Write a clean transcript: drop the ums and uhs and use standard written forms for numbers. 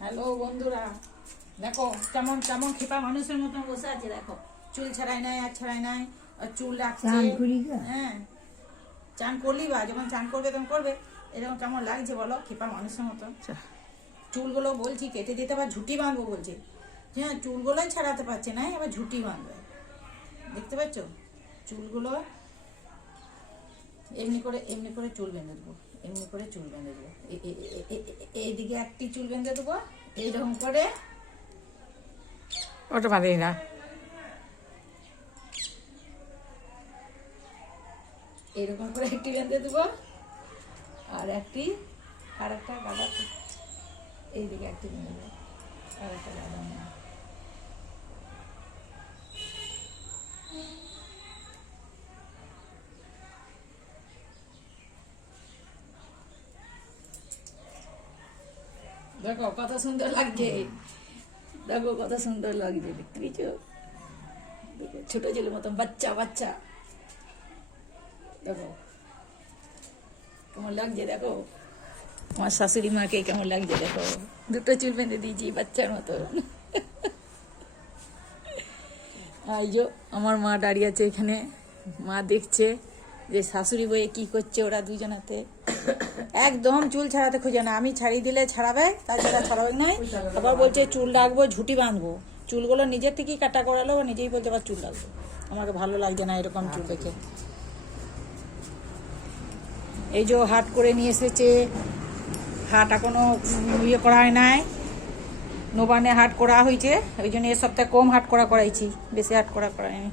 Hello বন্ধুরা, দেখো কেমন কেমন খেপা মানুষের মতন বসে আছে। দেখো চুল ছাড়াই নাই, আর ছাড়াই নাই, আর চুল রাখছে। হ্যাঁ, চান করলি বা যখন চান করবে তখন করবে। এরকম কেমন লাগছে বলো, খেপা মানুষের মতন। চুলগুলো বলছি কেটে দিতে, আবার ঝুটি বাঁধবো বলছে। হ্যাঁ, চুলগুলোই ছাড়াতে পারছে না, এবার ঝুটি বাঁধবে। দেখতে পাচ্ছ চুলগুলো এমনি করে চুল বেঁধে দেবো, এমনি করে চুল বেঁধে দেবো। এইদিকে একটি চুল বেঁধে দেবো এইরকম করে। ওটা বাঁধি না, এরকম করে একটি বেঁধে দেবো, আর একটা গাদা এইদিকে একটি বেঁধে দেবো, আর একটা গাদা নেই। দেখো কত সুন্দর লাগছে, দেখো কত সুন্দর লাগছে, দেখতে পেয়েছো? ছোট ছেলের মতন বাচ্চা বাচ্চা। দেখো কেমন লাগছে, দেখো আমার শাশুড়ি মাকে কেমন লাগছে। দেখো দুটো চুল বেঁধে দিয়েছি বাচ্চার মতো। এই যে আমার মা দাঁড়িয়ে আছে এখানে, মা দেখছে যে শাশুড়ি বইয়ে কি করছে ওরা দুজনাতে। একদম চুল ছাড়াতে খোঁজে না, আমি ছাড়িয়ে দিলে ছাড়াবে, তাছাড়া ছাড়াবে নাই। আবার বলছে চুল রাখবো, ঝুটি বাঁধবো। চুলগুলো নিজের থেকেই কাটা করালো, নিজেই বলছে আবার চুল রাখবো। আমাকে ভালো লাগছে না এরকম চুল দেখে। এই যে হাট করে নিয়ে এসেছে, হাট এখনো ইয়ে করা হয় নাই, নবান্নে হাট করা হয়েছে, ওই জন্য এ সপ্তাহে কম হাট করাইছি, বেশি হাট করায়নি।